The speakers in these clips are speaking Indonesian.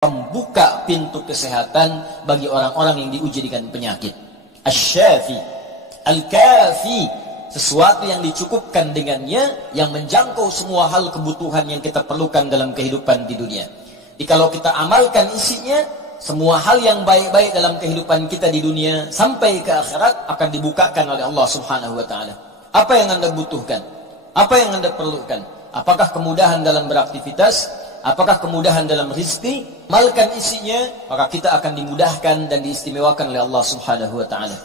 membuka pintu kesehatan bagi orang-orang yang diuji dengan penyakit. Asy-Syafi, Al-Kafi, sesuatu yang dicukupkan dengannya, yang menjangkau semua hal kebutuhan yang kita perlukan dalam kehidupan di dunia. Jadi kalau kita amalkan isinya, semua hal yang baik-baik dalam kehidupan kita di dunia sampai ke akhirat akan dibukakan oleh Allah Subhanahu wa taala. Apa yang Anda butuhkan? Apa yang Anda perlukan? Apakah kemudahan dalam beraktivitas? Apakah kemudahan dalam rezeki? Amalkan isinya, maka kita akan dimudahkan dan diistimewakan oleh Allah Subhanahu wa taala.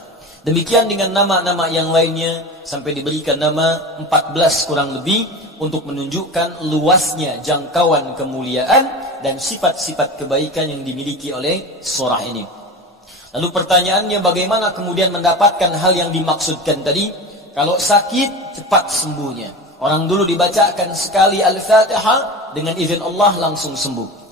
Demikian dengan nama-nama yang lainnya, sampai diberikan nama 14 kurang lebih untuk menunjukkan luasnya jangkauan kemuliaan dan sifat-sifat kebaikan yang dimiliki oleh surah ini. Lalu pertanyaannya, bagaimana kemudian mendapatkan hal yang dimaksudkan tadi? Kalau sakit, cepat sembuhnya. Orang dulu dibacakan sekali Al-Fatihah, dengan izin Allah langsung sembuh.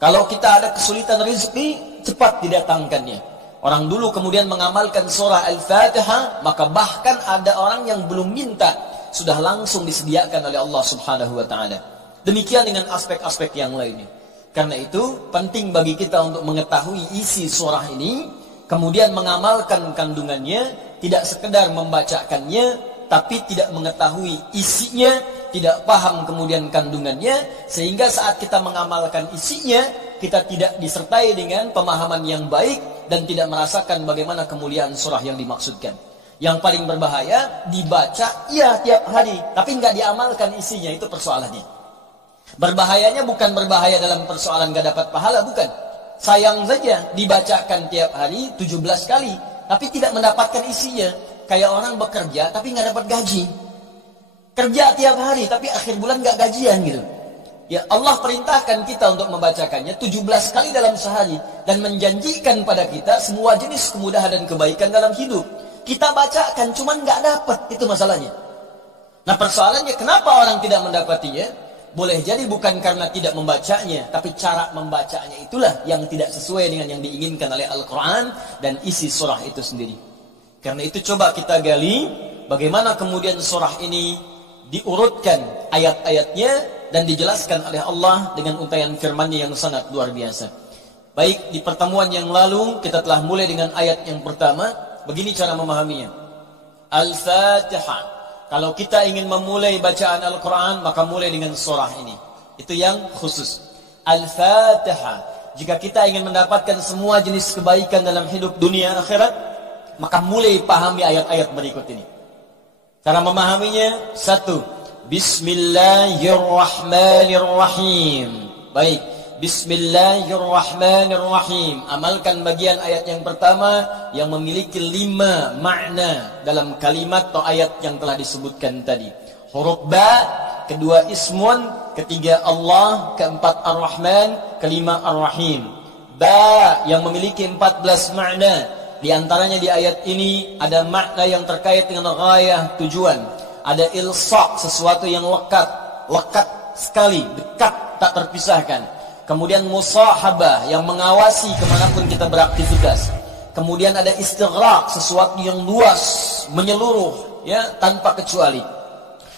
Kalau kita ada kesulitan rezeki, cepat didatangkannya. Orang dulu kemudian mengamalkan surah Al-Fatihah, maka bahkan ada orang yang belum minta, sudah langsung disediakan oleh Allah Subhanahu wa taala. Demikian dengan aspek-aspek yang lainnya. Karena itu penting bagi kita untuk mengetahui isi surah ini, kemudian mengamalkan kandungannya, tidak sekedar membacakannya tapi tidak mengetahui isinya, tidak paham kemudian kandungannya, sehingga saat kita mengamalkan isinya, kita tidak disertai dengan pemahaman yang baik dan tidak merasakan bagaimana kemuliaan surah yang dimaksudkan. Yang paling berbahaya, dibaca iya tiap hari, tapi nggak diamalkan isinya, itu persoalannya. Berbahayanya bukan berbahaya dalam persoalan nggak dapat pahala, bukan. Sayang saja dibacakan tiap hari 17 kali, tapi tidak mendapatkan isinya. Kayak orang bekerja tapi nggak dapat gaji. Kerja tiap hari tapi akhir bulan nggak gajian gitu. Ya, Allah perintahkan kita untuk membacakannya 17 kali dalam sehari dan menjanjikan pada kita semua jenis kemudahan dan kebaikan dalam hidup. Kita bacakan cuman nggak dapat, itu masalahnya. Nah, persoalannya kenapa orang tidak mendapatinya? Boleh jadi bukan karena tidak membacanya, tapi cara membacanya itulah yang tidak sesuai dengan yang diinginkan oleh Al-Quran dan isi surah itu sendiri. Karena itu coba kita gali bagaimana kemudian surah ini diurutkan ayat-ayatnya dan dijelaskan oleh Allah dengan untaian firman-Nya yang sangat luar biasa. Baik, di pertemuan yang lalu kita telah mulai dengan ayat yang pertama. Begini cara memahaminya. Al-Fatihah. Kalau kita ingin memulai bacaan Al-Quran, maka mulai dengan surah ini. Itu yang khusus. Al-Fatihah. Jika kita ingin mendapatkan semua jenis kebaikan dalam hidup dunia akhirat, maka mulai pahami ayat-ayat berikut ini. Cara memahaminya, 1. Bismillahirrahmanirrahim. Baik, Bismillahirrahmanirrahim. Amalkan bagian ayat yang pertama yang memiliki 5 makna dalam kalimat atau ayat yang telah disebutkan tadi. Huruf ba, kedua ismun, ketiga Allah, keempat ar-Rahman, kelima ar-Rahim. Ba yang memiliki 14 makna. Di antaranya di ayat ini ada makna yang terkait dengan ghayah, tujuan. Ada ilsaq, sesuatu yang lekat sekali, dekat, tak terpisahkan. Kemudian musahabah, yang mengawasi kemanapun kita beraktivitas. Kemudian ada istighraq, sesuatu yang luas, menyeluruh, ya, tanpa kecuali.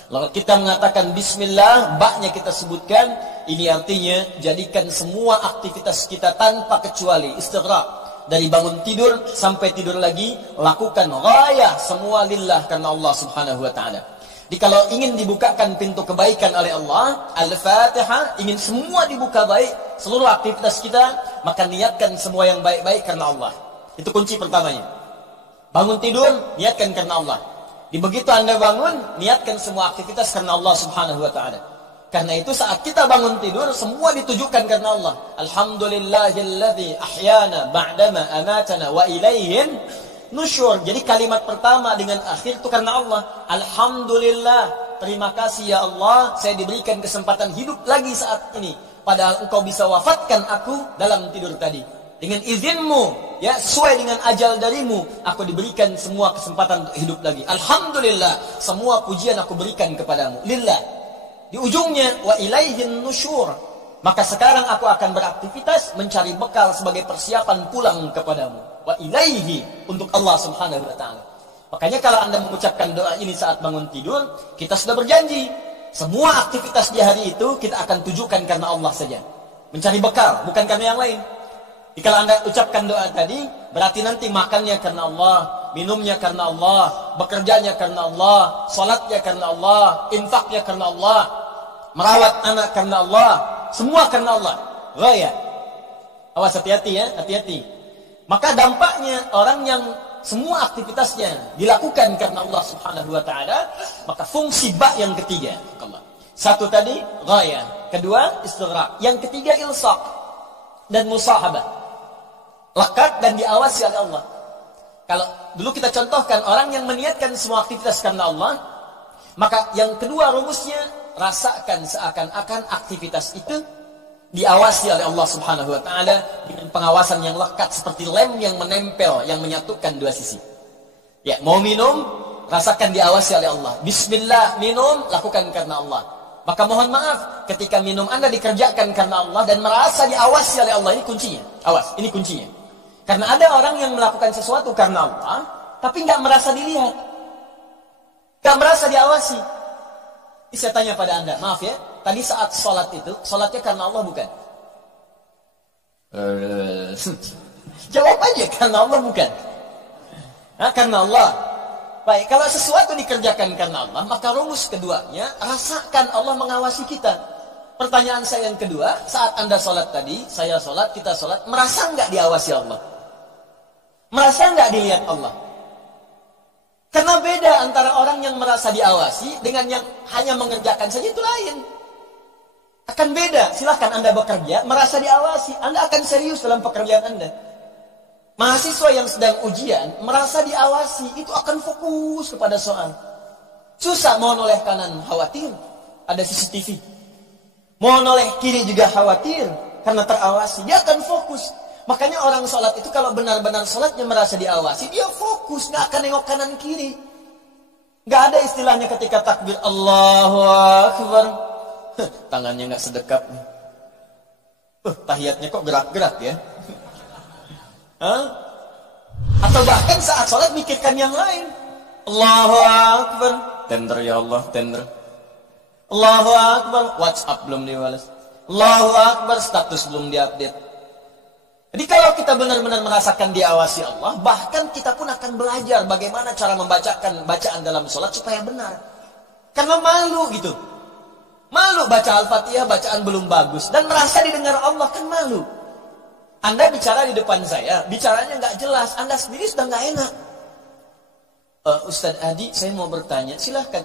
Lalu kita mengatakan bismillah, ba-nya kita sebutkan, ini artinya jadikan semua aktivitas kita tanpa kecuali, istighraq. Dari bangun tidur sampai tidur lagi, lakukan ghayah semua lillah, karena Allah Subhanahu wa taala. Jadi kalau ingin dibukakan pintu kebaikan oleh Allah, Al-Fatihah, ingin semua dibuka baik, seluruh aktivitas kita, maka niatkan semua yang baik-baik karena Allah. Itu kunci pertamanya. Bangun tidur, niatkan karena Allah. Di begitu Anda bangun, niatkan semua aktivitas karena Allah Subhanahu wa taala. Karena itu saat kita bangun tidur, semua ditujukan karena Allah. Alhamdulillahilladzi ahyana ba'dama amatana wa ilaihin nusyur. Jadi kalimat pertama dengan akhir itu karena Allah. Alhamdulillah, terima kasih ya Allah, saya diberikan kesempatan hidup lagi saat ini. Padahal engkau bisa wafatkan aku dalam tidur tadi. Dengan izinmu, ya, sesuai dengan ajal darimu, aku diberikan semua kesempatan untuk hidup lagi. Alhamdulillah, semua pujian aku berikan kepadamu. Lillah. Di ujungnya, wa ilaihin nusyur. Maka sekarang aku akan beraktivitas mencari bekal sebagai persiapan pulang kepadamu. Wa ilaihi, untuk Allah Subhanahu wa taala. Makanya kalau Anda mengucapkan doa ini saat bangun tidur, kita sudah berjanji semua aktivitas di hari itu kita akan tujukan karena Allah saja. Mencari bekal, bukan karena yang lain. Jadi kalau Anda ucapkan doa tadi, berarti nanti makannya karena Allah, minumnya karena Allah, bekerjanya karena Allah, salatnya karena Allah, infaknya karena Allah, merawat anak karena Allah, semua karena Allah. Ghaya. Awas, hati-hati ya, hati-hati. Maka dampaknya orang yang semua aktivitasnya dilakukan karena Allah Subhanahu wa taala, maka fungsi ba yang ketiga. Satu tadi ghaya, kedua istighraq, yang ketiga ilsaq dan musahabah. Lekat dan diawasi oleh Allah. Kalau dulu kita contohkan orang yang meniatkan semua aktivitas karena Allah, maka yang kedua rumusnya rasakan seakan-akan aktivitas itu diawasi oleh Allah Subhanahu wa taala dengan pengawasan yang lekat seperti lem yang menempel yang menyatukan dua sisi. Ya, mau minum, rasakan diawasi oleh Allah. Bismillah, minum, lakukan karena Allah. Maka mohon maaf ketika minum Anda dikerjakan karena Allah dan merasa diawasi oleh Allah, ini kuncinya. Awas, ini kuncinya. Karena ada orang yang melakukan sesuatu karena Allah tapi nggak merasa dilihat. Nggak merasa diawasi. Ini saya tanya pada Anda, maaf ya, tadi saat sholat itu, sholatnya karena Allah bukan? Jawab aja, karena Allah bukan? Karena Allah. Baik, kalau sesuatu dikerjakan karena Allah, maka rumus keduanya, rasakan Allah mengawasi kita. Pertanyaan saya yang kedua, saat Anda sholat tadi, saya sholat, kita sholat, merasa nggak diawasi Allah? Merasa nggak dilihat Allah? Karena beda antara orang yang merasa diawasi dengan yang hanya mengerjakan saja, itu lain. Akan beda. Silahkan Anda bekerja, merasa diawasi, Anda akan serius dalam pekerjaan Anda. Mahasiswa yang sedang ujian, merasa diawasi, itu akan fokus kepada soal. Susah, mau noleh kanan, khawatir, ada CCTV. Mau noleh kiri juga khawatir, karena terawasi, dia akan fokus. Makanya orang sholat itu kalau benar-benar sholatnya merasa diawasi, dia fokus, nggak akan nengok kanan kiri. Nggak ada istilahnya ketika takbir Allahu Akbar, tangannya nggak sedekap. Tahiyatnya kok gerak-gerak ya? Atau bahkan saat sholat mikirkan yang lain. Allahu Akbar, tender ya Allah, tender. Allahu Akbar, WhatsApp belum dibalas. Allahu Akbar, status belum diupdate. Jadi kalau kita benar-benar merasakan diawasi Allah, bahkan kita pun akan belajar bagaimana cara membacakan bacaan dalam sholat supaya benar. Karena malu gitu. Malu baca Al-Fatihah, bacaan belum bagus. Dan merasa didengar Allah, kan malu. Anda bicara di depan saya, bicaranya nggak jelas, Anda sendiri sudah nggak enak. Ustadz Adi, saya mau bertanya, silahkan.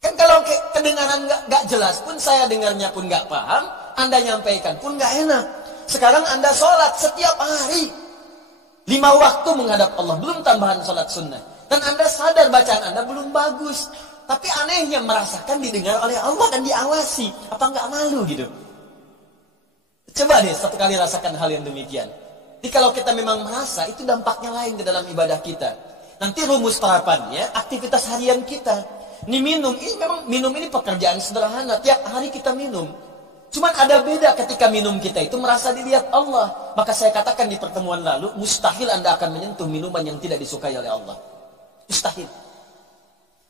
Kan kalau kedengaran nggak jelas pun, saya dengarnya pun nggak paham, Anda nyampaikan pun nggak enak. Sekarang Anda sholat setiap hari 5 waktu menghadap Allah, belum tambahan sholat sunnah. Dan Anda sadar bacaan Anda belum bagus. Tapi anehnya merasakan didengar oleh Allah dan diawasi. Apa nggak malu gitu? Coba deh satu kali rasakan hal yang demikian. Jadi kalau kita memang merasa, itu dampaknya lain ke dalam ibadah kita. Nanti rumus terapannya, aktivitas harian kita. Ini minum, ini memang minum ini pekerjaan sederhana. Tiap hari kita minum. Cuman ada beda ketika minum kita itu merasa dilihat Allah. Maka saya katakan di pertemuan lalu, mustahil Anda akan menyentuh minuman yang tidak disukai oleh Allah. Mustahil.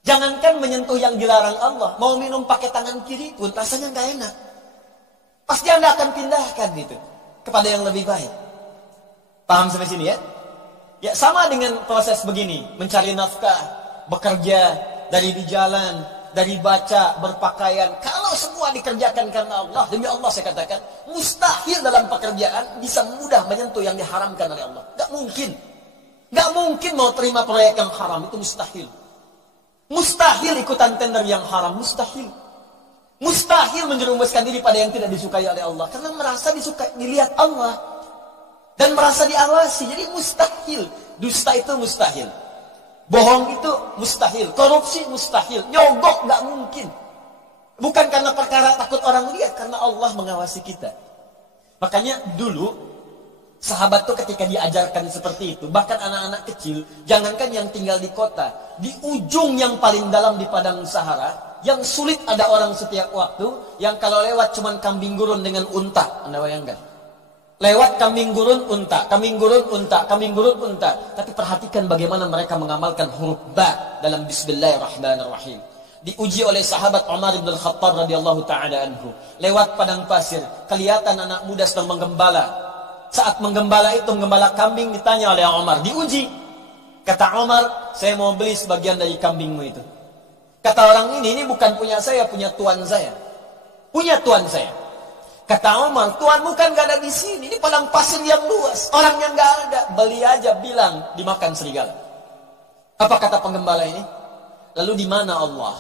Jangankan menyentuh yang dilarang Allah, mau minum pakai tangan kiri pun rasanya nggak enak. Pasti Anda akan pindahkan gitu kepada yang lebih baik. Paham sampai sini ya? Ya sama dengan proses begini, mencari nafkah, bekerja, dari di jalan, dari baca, berpakaian. Kalau semua dikerjakan karena Allah, demi Allah saya katakan, mustahil dalam pekerjaan bisa mudah menyentuh yang diharamkan oleh Allah. Gak mungkin. Gak mungkin mau terima proyek yang haram, itu mustahil. Mustahil ikutan tender yang haram, mustahil. Mustahil menjerumuskan diri pada yang tidak disukai oleh Allah. Karena merasa disukai, dilihat Allah. Dan merasa diawasi, jadi mustahil. Dusta itu mustahil. Bohong itu mustahil, korupsi mustahil, nyogok gak mungkin. Bukan karena perkara takut orang lihat, karena Allah mengawasi kita. Makanya dulu, sahabat tuh ketika diajarkan seperti itu, bahkan anak-anak kecil, jangankan yang tinggal di kota, di ujung yang paling dalam di padang Sahara, yang sulit ada orang setiap waktu, yang kalau lewat cuman kambing gurun dengan unta, Anda bayangkan. Lewat kambing gurun unta, kambing gurun unta, kambing gurun unta. Tapi perhatikan bagaimana mereka mengamalkan huruf ba dalam Bismillahirrahmanirrahim. Diuji oleh sahabat Umar bin Al-Khattab radhiyallahu taala anhu. Lewat padang pasir, kelihatan anak muda sedang menggembala. Saat menggembala itu, menggembala kambing, ditanya oleh Umar, diuji. Kata Umar, saya mau beli sebagian dari kambingmu itu. Kata orang ini bukan punya saya, punya tuan saya. Punya tuan saya. Kata Umar, tuanmu kan gak ada di sini. Ini padang pasir yang luas, orang yang gak ada. Beli aja, bilang dimakan serigala. Apa kata penggembala ini? Lalu di mana Allah?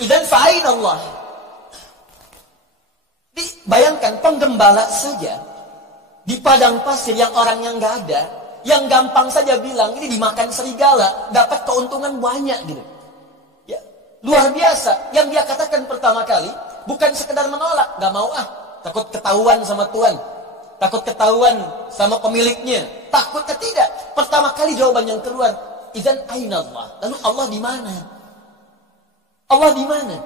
Idzan fa'ain Allah. Bayangkan penggembala saja di padang pasir yang orang yang nggak ada, yang gampang saja bilang ini dimakan serigala, dapat keuntungan banyak gitu. Ya, luar biasa. Yang dia katakan pertama kali bukan sekedar menolak, nggak mau takut ketahuan sama tuan, takut ketahuan sama pemiliknya, takutnya tidak. Pertama kali jawaban yang keluar, idzan aina Allah. Lalu Allah di mana? Allah di mana?